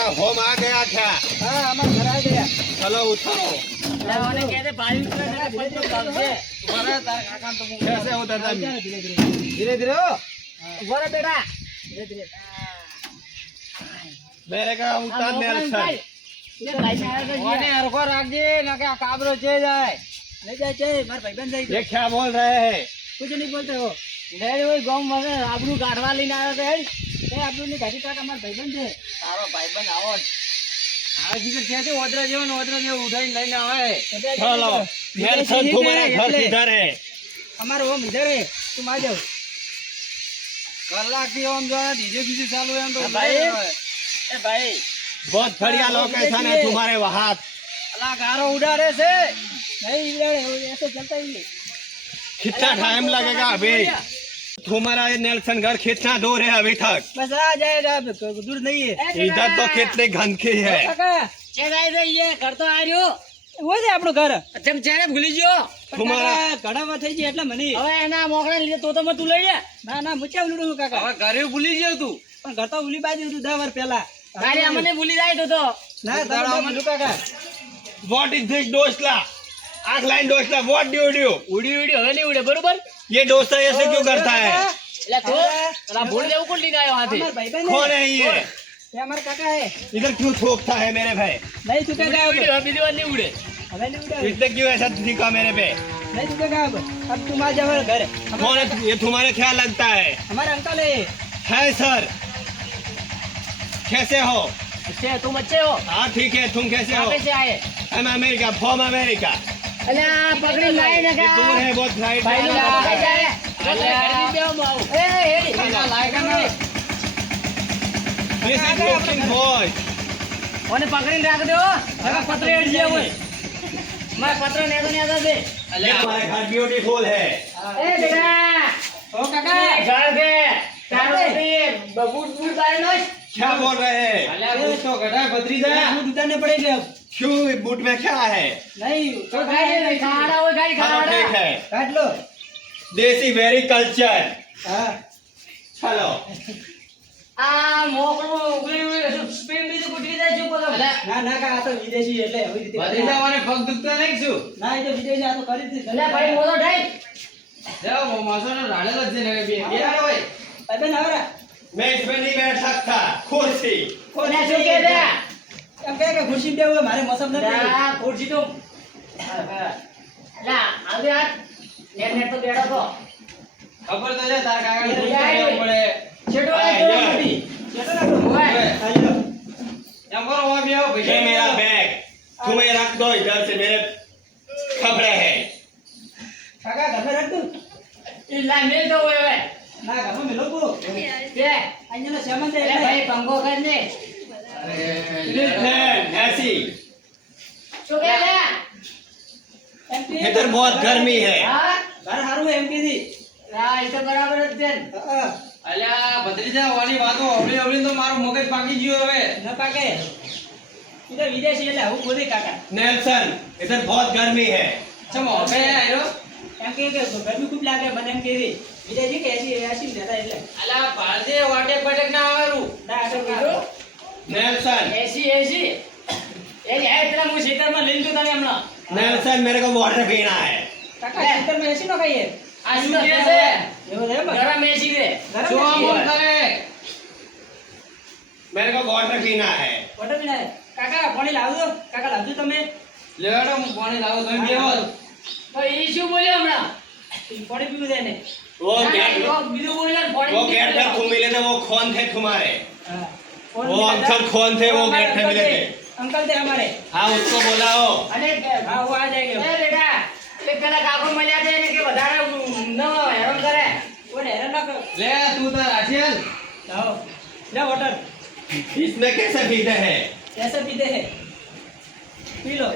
हमारा होम आ गया क्या? हाँ हमारे घर आ गया। चलो उठाओ। उन्होंने कहते भाई कैसे उतरता? धीरे धीरे हो बोलो बेटा धीरे धीरे मेरे का उतार नेल्सन। ओने हरखो રાખજે નકે આ કાબરો છે જાય લઈ જાય છે માર ભાઈબંધ જાય ये क्या बोल रहे हैं? कुछ नहीं बोलते हो ले ओय ગામ માં આબરૂ ગાઢવા લઈને આવ્યો તો હેડ એ આબરૂ ની ગાડી કાકા માર ભાઈબંધ છે તારો ભાઈબંધ આવો આ જીગર છે તે ઓદરા જેવો ઉઠાઈને લઈને આવે चलो नेल्सन तुम्हारा घर किधर है? हमारा होम इधर है तुम आ जाओ कलाक की होम जो है डीजे बीजे चालू है हम तो भाई ए भाई बहुत बढ़िया लोकेशन है तुम्हारे वहाँ। अल्लाह गारो उड़ा रहे से नहीं उड़ा रहे ऐसे चलता ही नहीं कितना टाइम लगेगा अभी? तुम्हारा ये नेल्सन घर कितना दूर है अभी तक? बस आ जाएगा अब दूर नहीं है इधर तो कितनी गंदगी है। ये घर तो आ रही हो वो છે આપણું ઘર તેમ ચારે ભૂલી ગયો તમારા ઘડામાં થઈ ગઈ એટલે મને હવે એના મોકળા લીધે તો તું લઈ લે ના ના મુચા ઉલડું કાકા હવે ઘરે ભૂલી ગયો તું પણ ઘર તો ઉલી બાજુ હતું 10 વર્ષ પહેલા ગાડી અમને ભૂલી જાય તો ના તારા અમને કાકા What is this डोसला? आँख line डोसला what do you do? ઉડી હવે નહીં ઉડે બરોબર ये डोसा ऐसे क्यों करता है? એટલે તો પેલા ભૂલ દેવું કોણ લઈને આવ્યો હાથે कौन है ये? ये हमारा काका है इधर क्यों थोकता है मेरे भाई? नहीं चुकेगा अब बीदी वाली नहीं उड़े हमें नहीं उड़े इसने क्यों ऐसा दिखा मेरे पे? नहीं चुकेगा अब तुम आ जाओ घर कौन है? ये तुम्हारे क्या लगता है? हमारा अंकल है सर। कैसे हो? अच्छे तुम अच्छे हो हाँ ठीक है, तुम कैसे हो? कैसे आए I'm अमेरिका, फ्रॉम अमेरिका। अरे पकड़ी लाए ना ये दूर है बहुत फ्लाइट भाई लोग कैसे आए अरे लाएगा नहीं This is looking boy. ઓને પકડીને રાખ દો હવે પત્ર એડ જે હોય માર પત્ર ને તો ને આદા દે ये हमारे घर ब्यूटीफुल है। એ બેટા ઓ કાકા ઘર દે તારો દે બબૂટ બૂટ બારે નો क्या बोल रहे हैं? અલ્યા તો ગડા ભત્રીજા બૂટ ઉતારને પડે क्यों बूट में क्या है? नहीं तो गाड़ी नहीं खाड़ा हो गाड़ी चलो खाड़ा ठीक है। काट लो देसी वेरी कल्चर। हां चलो આ મોકળો ઉગલી ઉગલી સ્પીડ બીજું કુટી જાય છે પોતા ના ના કા આ તો વિદેશી એટલે આવી રીતે ભત્રીજાઓને પગ દુખતા નહીં શું? ના એ તો વિદેશી આ તો કરી જ એટલે ભાઈ મોટો ઢાઈ જાઓ માસોનો રાડેલો જ છે ને બે આવો ભાઈ ભાઈ આવરા मैं इसमें नहीं बैठ सकता। कुर्सी કોને શું કે દે એમ કે ખુરશી બેવું મારે મોસમ નથી ના ખુરશી તો લા આવે આ નેટ તો બેઠો તો ખબર તો છે તારા કાકાને પૂછતા રહેવું પડે. છેટો આ છેટો યાર. નથી છેટો ના ઓય આજો એમ કરો વहाँ भी आओ ये भैया मेरा बैग तुम्हें रख दो इधर से, मेरे कपड़े हैं। કાકા ઘરે રાખ દઉં ઈ લા મેલ દો હવે ના ઘરમાં મેલો કો કે અહીંયા નો સામાન દે ભાઈ પંગો કરને ऐसी શું કે લે इधर बहुत गर्मी है। હા ઘર હારું એમ કીધી હા ઈ તો બરાબર જ છે હા અલ્યા ભત્રીજા વાળી વાતો હવળી હવળી તો મારું મગજ પાકી ગયું હવે. ન પાકે ઈ તો વિદેશી એટલે હું બોલી કાકા नेल्सन इधर बहुत गर्मी है। ચમ હવે આયો એમ કે ગરમી ખૂબ લાગે મને એમ કીધી વિદેશી કે એસી એસી લેતા એટલે અલ્યા ભારતે વાટે પટક ના આવેલું ના આ તો કીધું नेल्सन એસી એસી એ હે પેલા હું ખેતરમાં લઈ લીધું તને હમણાં नेल्सन मेरे को वाटर पीना है। કાકા ખેતરમાં એસી નો ખાઈએ આ શું કહે છે? એવું છે ગરમ એસી દે શું આમ ગરમ એસી કરે? मेरे को वाटर पीना है। ફોટો બી ના કાકા પાણી લાવજો કાકા લાવજો તમે લેવાડો હું પાણી લાવું તમે બેહો. તો ઈ શું બોલ્યો હમણાં ઈ પાણી પીવું દે ને वो गेट બીજું બોલ્યો ને પાણી वो गेट पर तुम मिले थे, वो कौन थे तुम्हारे? हाँ। वो अंकल कौन थे? वो गेट पे मिले थे। अंकल थे हमारे हाँ उसको बुलाओ। अरे हाँ वो आ जाएंगे ए बेटा एक पेला काको મળ્યા છે ને કે વધારે ન હેરાન કરે ઓને હેરાન ન કરો લે તું તાર આઠિયાલ લાવો લે વોટર इसमें कैसे पीते हैं? कैसे पीते हैं पी लो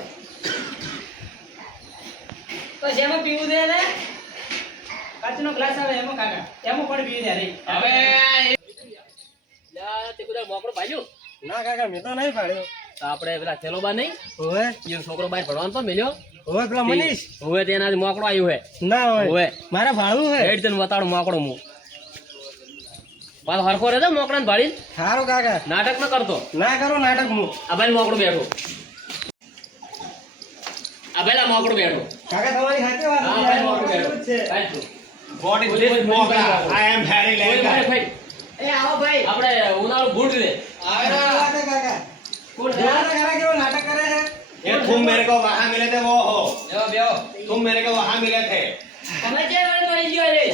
तो જેમાં પીવું દે ને કાચનો ગ્લાસ આવે એમાં કાકા એમાં પણ પીવી દે રે હવે લા તે કુદા મોકળો ભાલ્યો ના કાકા મેં તો નહીં પાડ્યો. તો આપણે પેલા થેલોબા નહીં હોવે ઈ છોકરો બહાર ભણવાનો તો મેલ્યો હોવે પેલા મનીષ હવે તેના જ મોકળો આવ્યો હે ના હોય હોવે મારે ભાડું હે હેડ તને બતાડું મોકળો હું વાત હરખો રહેતો મોકળાને ભાળી સારું કાકા નાટક ન કરતો ના કરો નાટક હું આ ભાઈ મોકળું બેઠો આ ભાઈ મોકળું બેઠો કાકા તમારી સાચી વાત હા ભાઈ મોકળું બેઠો બેઠો What is this Moga? I am Harry Lengar. એ આવો ભાઈ આપણે ઉનાળો ભૂંડ લે કાકા કોણ કાકા કેવો નાટક કરે છે ये तुम मेरे को वहाँ मिले थे वो हो બેહો બેહો तुम मेरे को वहाँ मिले थे તમે જે વળી મળી ગયો રે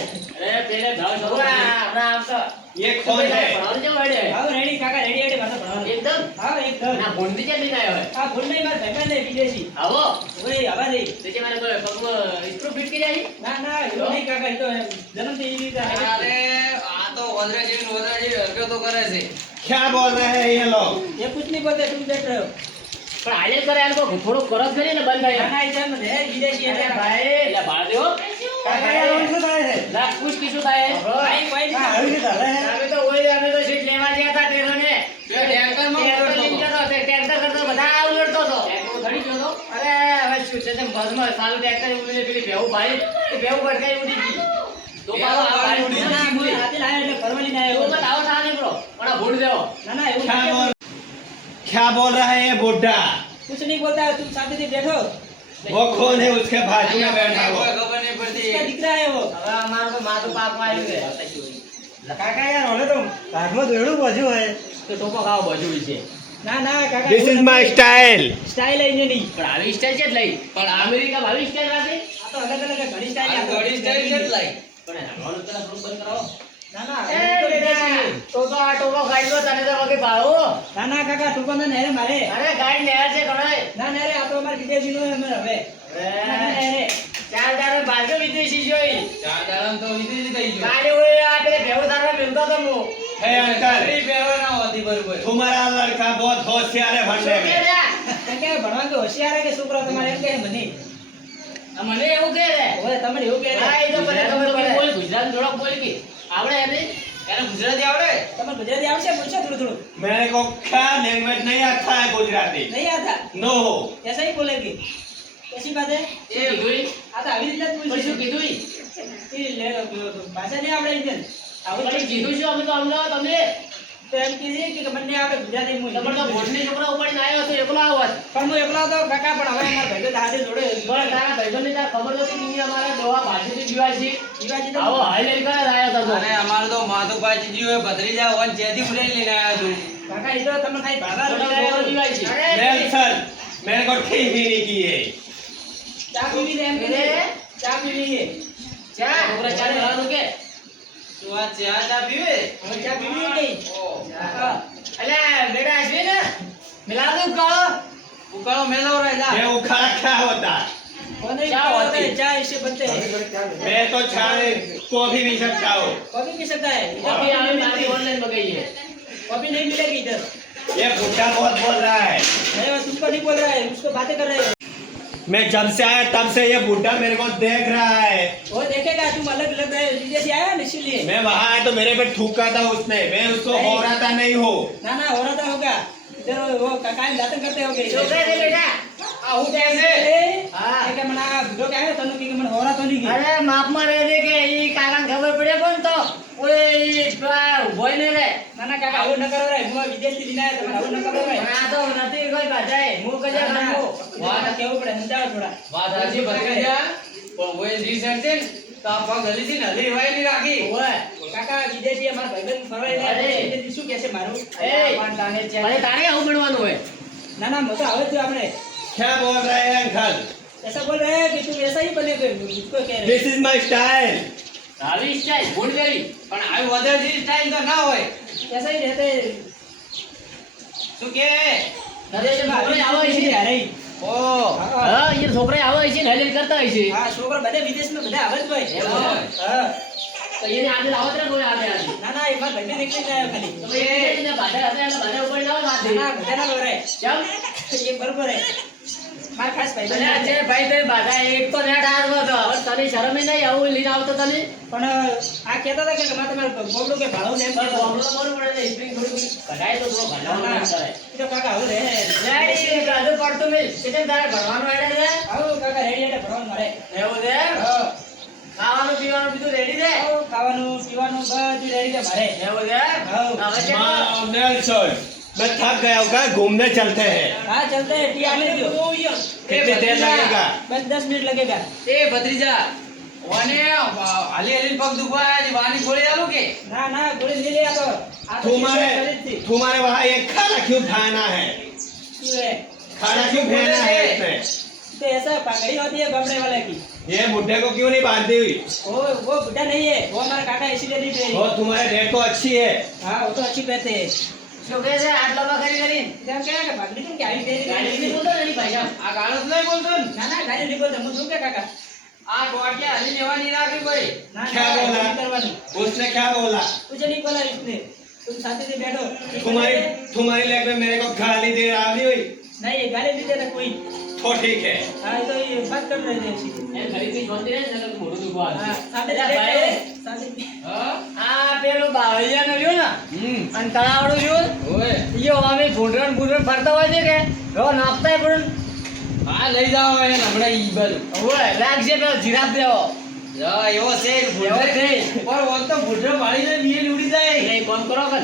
અરે પેલે ભાવ શરૂ આપણા આમ તો ये कौन है ભણાવ જે વળે આવો રેડી કાકા રેડી રેડી માથે ભણવાનું એકદમ હા એકદમ ના ભૂંડી જે લઈને આવ્યો આ ભૂલ નહીં માર ભાઈબંધ ને વિદેશી આવો ઓય આવા નહીં તે જે મારે પગમાં સ્ક્રૂ ફિટ કરી આવી ના ના એવું નહીં કાકા એ તો જન્મથી એવી રીતે આવે. અરે આ તો ઓદરા જેવી હરકતો કરે છે. क्या बोल रहे हैं ये लोग ये कुछ नहीं बोलते तुम देख रहे हो પણ આજે કરે આને કોઈ થોડો કરજ કરી ને બંધ ના થાય ના એ જન્મ છે વિદેશી અરે એટલે ભાઈ એટલે બાળ દેવો કાકા યાર ઓન શું થાય છે લા પૂછ કીધું થાય ભાઈ કોઈ હા નહીં આવી રીતે હાલે છે અમે તો ઓય અમે તો સીટ લેવા ગયા હતા ટ્રેનને બે ટેન્કરમાં ટેન્કર લઈને ઉતરતો ગયો તો ટેન્કર કરતો બધા ઉલટતો હતો ટેન્કર ધડી ગયો તો અરે હવે શું છે તેમ બસમાં સાલું ટેન્કર ઉડી પેલી બેહુ ભાઈ એ બેહુ ભટકાઈ ઉડી ગઈ તો પાછો આ ભાઈ ઉડી ના ના મુઈ હાથે લાયા એટલે ફરવાની ના એવું આવ્યો મત આવો થા નહીં બ્રો પણ આ ભૂલ દેવો ના ના એવું क्या નહીં. बोल क्या बोल रहा है ये बुड्ढा कुछ नहीं बोलता है तुम साथ में बैठो वो कौन है उसके बाजू में बैठा કોઈ वो ખબર નહીં પડતી. इसका दिख रहा है वो હવે અમારું તો માથું પાકમાં આવ્યું છે કાકા યાર ઓલે તો ભાગમાં દોડું બાજુ હોય તો ટોપો ખાવો બાજુ છે ना ना काका this is my style style है इन्हें नहीं પણ આવી સ્ટાઈલ છે જ લઈ પણ અમેરિકા આવી સ્ટાઈલ રાખે આ તો અલગ અલગ ઘણી સ્ટાઇલ આ ઘડી સ્ટાઇલ છે જ લાઈ. પણ હલવાનું તને થોડું બંધ કરાવો ના ના એ હું તો બેટા વિદેશી. તો આ ટોપો ખાઈ લો તને તો વગે ભાવો ના ના કાકા તું પણ નહેરે મારે અરે ગાડી નહેર છે ગણાય ના નહેરે આ તો અમારે વિદેશી નો અમે હવે ના ના નહેરે ચાર દાડે બાજુ વિદેશી જોઈ ચાર દાડામાં તો વિદેશી થઈ ગયો. ગાડી હોય આ પેલે ભેગો તારા મિલતો તો હું हे अंकल ઘડી પહેરવા ના હોતી બરોબર. तुम्हारा लड़का बहुत होशियार है भरने में કાકા ભણવા તો હોશિયાર હે કે છોકરો તમારે એમ કહે મને આ મને એવું કહે રે હવે તમને એવું કહે હા એ તો મને ખબર પડે બોલ ગુજરાત થોડોક બોલ કે આવડે એને એને ગુજરાતી આવડે? તમને ગુજરાતી આવશે બોલશો થોડું થોડું मेरे को क्या लैंग्वेज नहीं आता है गुजराती नहीं आता नो ऐसा ही बोलेगी कैसी बात है એ કીધું આ તો આવી રીતે જ પણ બોલશે શું કીધું એ લે ભાષા નહીં આવડે ઇન્ડિયન આવું પણ કીધું શું અમે તો અમદાવાદ તમને તો એમ કીધી કે મને આવડે ગુજરાતી હું તમારે તો ભોજની છોકરા ઉપાડીને આવ્યો હતો એકલો આવત પણ હું એકલો હતો કાકા પણ હવે અમારા ભાઈઓ દાદે જોડે પણ તારા ભાઈબંધને તાર ખબર નથી કે અમારા દવા ભાજીથી પીવાય છે શિવાજી તો આવો હાઈ લઈને કરે આવ્યો હતો અને અમારે તો માથું પાછી ગયું હોય, ભત્રીજા હોય ને જેથી ઉડાઈને લઈને આવ્યા છું. કાકા એ તો તમને ખાલી ભાગા થોડા રોટી પીવાય છે नेल्सन मेरे को ठीक ही नहीं किए ચા પીવી છે એમ કે ચા પીવી છે ચા છોકરા ચા લેવાનું કે શું આ ચા ચા પીવે? હવે ચા પીવી છે નહીં ઓહ. હા. અલ્યા બેટા અશ્વિન મિલા દઉં કાળો ઉકાળો મેલો રે જા. ये उखाड़ा क्या होता है वो नहीं क्या क्या होती? होता है चाय इससे बनते हैं मैं तो चाय को भी नहीं सकता हूँ कॉफी पी सकता है इधर અભી कॉफी અમે नहीं મારી मिलती ઓનલાઈન મગાઈએ कॉफी नहीं मिलेगी इधर ये बुड्ढा बहुत बोल रहा है नहीं वो तुमको नहीं बोल रहा है उसको बातें कर रहे हो मैं जब से आया तब से ये बुड्ढा मेरे को देख रहा है वो देखेगा तुम अलग लग रहे हो विदेशी आया ना इसीलिए मैं वहाँ आया तो मेरे पे थूका था उसने मैं उसको नहीं। होराता नहीं हूँ ना ना हो रहा था होगा इधर वो कायम बातें करते होगे છોકરા રે બેટા આવું કહે છે? हाँ क्या मना वीडियो क्या है तनु की मन हो रहा तो नहीं की અરે માપમાં રહેજે કે ઈ કાકાને ખબર પડે કોણ તો ઓય ઈ ભોય ને રે ना ना काका वो न करो रे હું વિદેશ થી દિના તમે આવું ન કરો રે પણ આ તો નથી કોઈ બાજાય હું કજે ના, ના, ખામો વાત કેવું પડે સમજાવો થોડા વાત સાચી ભત્રીજા. પણ હોય રીસેટ છે ને તો આ પગ હલીથી ને હલી વાય નહીં રાખી. ઓય કાકા વિદેશી અમારા ભાઈબંધ ફરવા અરે. આવ્યા વિદેશી શું કહેશે મારું એ પણ તારે આવું બનવાનું હોય ना ना मैं तो आवे थे आपने क्या बोल रहे हैं अंकल ऐसा बोल रहे हैं कि तुम ऐसा ही बनेगे मुझको कह रहे दिस इज माय स्टाइल આવી સ્ટાઈલ ભૂલ ગઈ પણ આવી વધારે સ્ટાઇલ તો ના હોય. ऐसा ही रहते શું કે? અરે એ છોકરા આવો છે अरे ઓહ. હા એ છોકરા આવો છે ને હલેલ કરતા હોય છે हाँ छोकरा बड़े विदेश में बड़े आवे भाई એવું હોય? हाँ તો એને આજે આવત રે કોઈ આજે આજે ना ना एक बार घंटे देखने जाए खाली તો એ ને બાધા હતા એટલે બાધા ઉપર લાવો ना માથે ना घंटे ना बोल रहे કેમ ये बरोबर है मार खास भाई અને આજે ભાઈ તો બાધા એક તો નેટ આવો તો હવે તને શરમ નહીં આવું લઈને આવતો તને પણ આ કહેતા હતા કે મારે તમારે બોબડું કે ભાડું ને એમ પણ કીધું. બોમ્બલો બોલ પડે ને સ્પ્રિંગ થોડી કઢાય તો થોડો ના, ઘટાડો ના. કરે એ તો કાકા આવું રે રેડી ગાજો પડતો મે કેતે તારે ભણવાનું આડે છે આવું કાકા રેડી એટલે ભરવાનું મારે એવું છે હા ખાવાનું પીવાનું બધું રેડી છે ખાવાનું પીવાનું બધું રેડી છે મારે એવું છે હવે છે माँ, नेल्सन मैं थक गया हूँ क्या घूमने चलते हैं हाँ चलते हैं टी आने दो कितनी देर लगेगा बस 10 मिनट लगेगा એ ભત્રીજા ઓને હાલી હાલી પગ દુખાય છે વાની ગોળી આલું કે ना ना गोली ले ले आप आप तुम्हारे वहाँ ये खाना क्यों खाना है खाना क्यों फेंकना है इसमें तो ऐसा पकड़ी होती है बमड़े वाले की ये बुढ़े को क्यों नहीं बांधी हुई वो बुढ़ा नहीं है वो हमारा काका इसीलिए नहीं पहनी वो तुम्हारे डेट को अच्छी है हाँ वो तो अच्छी पहनते हैं શું કહે છે આટલો બકરી કરી क्या क्या कि पगड़ी तुम क्या ही ગાડી पहनी નહીં બોલતો ને ભાઈ સાહેબ આ ગાળો જ નહીં બોલતો ને ना ना गाड़ी नहीं बोलते मुझे क्या काका આ ટોટિયા હાલી લેવાની રાખી ભાઈ ना क्या ना, बोला? नहीं करवानी उसने क्या बोला कुछ नहीं बोला इसने तुम साथी से बैठो तुम्हारी लेग में मेरे को गाली दे रही हुई नहीं ये गाली नहीं देता कोई तो ठीक है हाँ ये तो ये बात कर रहे थे इसी એ ખરીદી જોતી રહે ને મોઢું દુખવા हाँ सामने અલા बैठो, ભાઈ. सामने હા આ પેલું બાવળિયાનું રહ્યું ને અને તળાવડું રહ્યું ઓય ઈયો અમે ભૂંડણ ફરતા હોય છે કે રો નાખતા પણ હા લઈ જાઓ એને હમણાં ઈ બાજુ ઓય લાગશે પેલો જીરાફ દેવો જા એવો છે એવો છે. પણ ઓલ તો ભૂંડો મારી જાય બીએ ઉડી જાય એટલે એક કામ કરો કર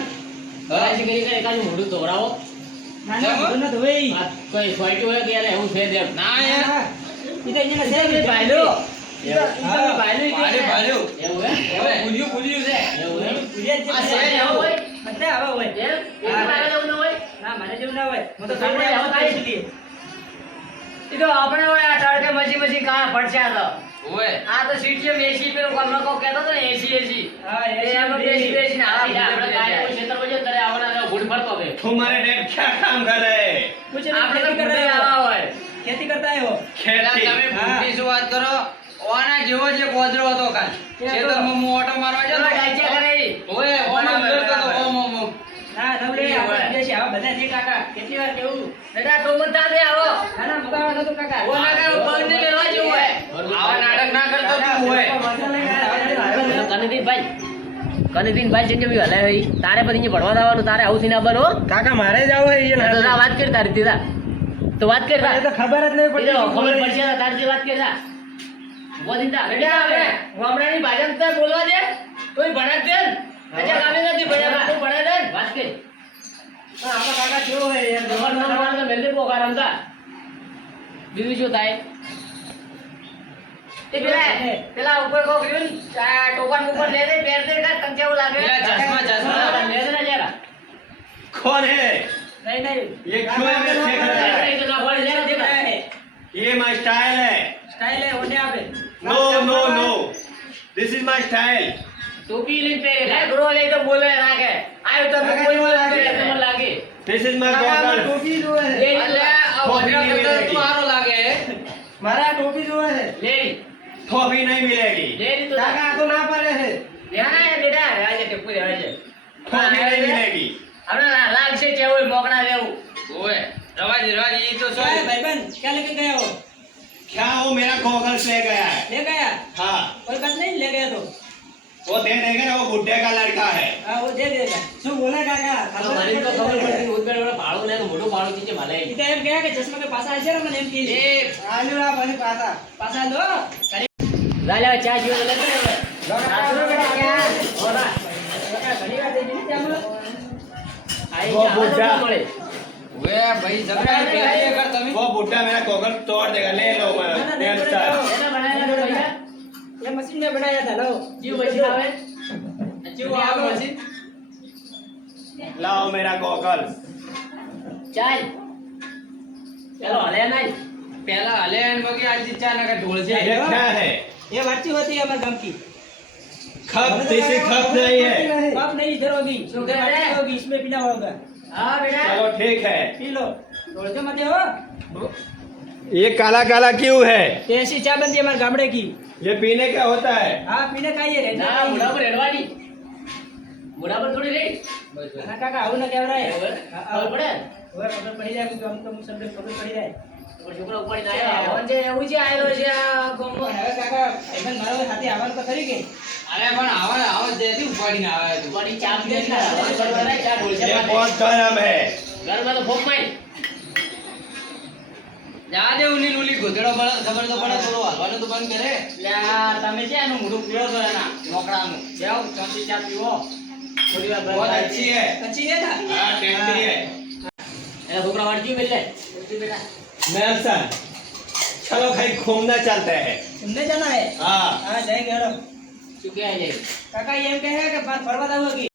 હરાજી કરીને એકાનું મોઢું ધોવડાવો ना ना बोलो ना तो वही આ કોઈ ફાઈટું હોય કે યાર એવું છે તેમ ના યાર इधर ये ना એ से ભાઈલો હા, ભાઈલો ભાડે ભાડ્યો એવું હે ઓય ભૂલ્યું છે એવું હે पुलिया આ શહેર આવો હોય मतलब आवा हुआ है એમ એક મારે જવું ન હોય ना मारे जो ना हुआ है मैं तो तो सामने सामने आवा था आवा इसलिए એ તો આપણે હોય આ તડકે મજી કાં પડ્યા તો ઓય આ તો સીટીએ એસી પેલો કમરકો કહેતો તો ને એસી हाँ એ આમાં બેસી ને આવા આપણે કાંઈ કોઈ ક્ષેત્ર માં જતા આવવાના ભૂલ ફરતો કે तुम्हारे डेट क्या काम कर रहे हैं कुछ नहीं આપણે તો खेती करता ભૂલ है આવા वो હોય खेती करता है वो પેલા खेती તમે ભૂંડી શું વાત કરો ઓના જેવો જે ગોદરો હતો કાલ ખેતરમાં હું ઓટો મારવા ચલો જતો ડાયચા કરે ઈ. ઓય ઓમ આમ કરતો હતો, ઓમ ઓમ ઓમ ના નવલે આપણે વિદેશી આવા બધા જે કાકા કેટલી વાર કેવું બેટા તો મતા દે આવો ના ના મુકાવા નતો કાકા ઓ ના કાંઈ પગ ને મેળવા જેવું હોય આવા નાટક ના કરતો તું હોય કનીદીનભાઈ છે કે હલે હઈ તારે પછી ભણવા જવાનું તારે આવું થઈને આવવાનું હો. કાકા મારે જ આવો એ તો જા વાત કર તારી દીધા તો વાત કર એ તો ખબર જ નહીં એ તો ખબર પડી પડશે ને તારી જે વાત કર જા બોદિંદા બેટા આવે ગામડાની ભાષામાં તો બોલવા દે કોઈ ભણે જ દે ને. અચ્છા ગામે નથી ભણ્યા તું ભણે દે ને. વાત કર આપણા કાકા કેવો હે યાર ભગવાનના નામમાં તો મેલદે પોકાર રમતા બીજું શું થાય એ પેલા ઉપર કોક રહ્યું ને, આ ટોપન ઉપર લે દે પહેર દે કાં તને કેવું લાગે પેલા ચશ્મા. લે દે ને જરા कौन है नहीं नहीं ये क्यों है मेरे फेंक रहा है એ તો ના પડે, લે દે देख ને. रहा है ये माय स्टाइल है स्टाइल है होने आप no no no this is my style ટોપી લઈને પહેરે લે ગ્રો લે તો બોલે ના કે આયો તો કોઈ બોલે ના કે તમને લાગે दिस इज माय काका गॉगल टोपी जो है લે એટલે આ વજરા કરતા તું હારો લાગે मारा टोपी जो है લે थोपी नहीं मिलेगी લે ની તો काका तो ना पारे है ધ્યાન આય બેટા આજે ટેપુ દે આજે थोपी नहीं मिलेगी હવે લાગશે કેવું મોકડા લેવું ઓય રવાજ ઈ તો क्या है શું भाईबंद क्या लेके गया हो क्या वो मेरा गॉगल्स ले गया है ले गया हाँ कोई बात नहीं ले गया तो वो दे देगा ना वो बुड्ढे का लड़का है हाँ वो दे देगा શું બોલે કાકા તો મને તો ખબર પડી ઉદ્ગળ વાળો ભાડું લે મોટું ભાડું કીધે ભલે ઈ તો એમ કહે કે ચશ્મા કે પાછા આવશે ને મને એમ કહે એ આલુ આ પાછી પાછા લો લાલે ચા જીવો લે ને હવે ઓલા ઘણી વાર થઈ ગઈ ને ત્યાં આઈ वो જા बुड्ढा મળે ઓય ભાઈ જબરા પેલા કર તમે वो बुड्ढा मेरा गॉगल तोड़ देगा ले लो मैं नहीं, नेल्सन એને બનાવેલા પૈસા ये मशीन में बनाया था लो જીવ પછી આવે જીવ આવે પછી लाओ मेरा गॉगल्स ચાલ ચલો હલે નહીં પેલા હલે એન બગી આજ ચા ના ઢોળ છે ये क्या है ये भर्ती होती है हमारे गांव की खप जैसे खप नहीं है आप नहीं इधर होगी શું इधर करे? भर्ती होगी इसमें पीना होगा હા બેટા चलो ठीक है पी लो तोड़ते मत हो ये काला काला क्यों है तो ऐसी चाय बनती है हमारे गामड़े की ये पीने का होता है हाँ पीने खाइए रहने ના खाइए। મુડા પર હેડવાની મુડા પર થોડી રે हाँ काका आવું ना क्या हो रहा है ખબર हाँ, પડે હવે ખબર પડી જાય કે અમુક અમુક શબ્દ ખબર પડી જાય છોકરો ઉપાડીને આવ્યો જે એવું છે આયેલો છે આ ગામમાં હવે કાકા ભાઈબંધ મારો સાથે આવવાનું તો ખરી કે અરે પણ આવા આવા જેથી ઉપાડીને આવે તું ઉપાડી ચા પીને ચા ઢોલશે ये बहुत गर्म है ઘરમાં તો ભોગ મારી જા દે ઉલી ઉલી ગોધડો પડે ખબર તો પડે થોડું હાલવાનું તો બંધ કરે. એટલે આ તમે છે એનું મોઢું પીળો છો એના મોકળાનું જાઓ શાંતિ ચા પીવો થોડી વાર बहुत अच्छी है अच्छी है ना हाँ टेस्टी है એ છોકરા વાળજી બેલે બેટા नेल्सन चलो भाई घूमना चलते हैं घूमने जाना है हाँ हाँ जाएंगे हेलो શું કહે છે काका ये कहे कि बात फरवा दाओगे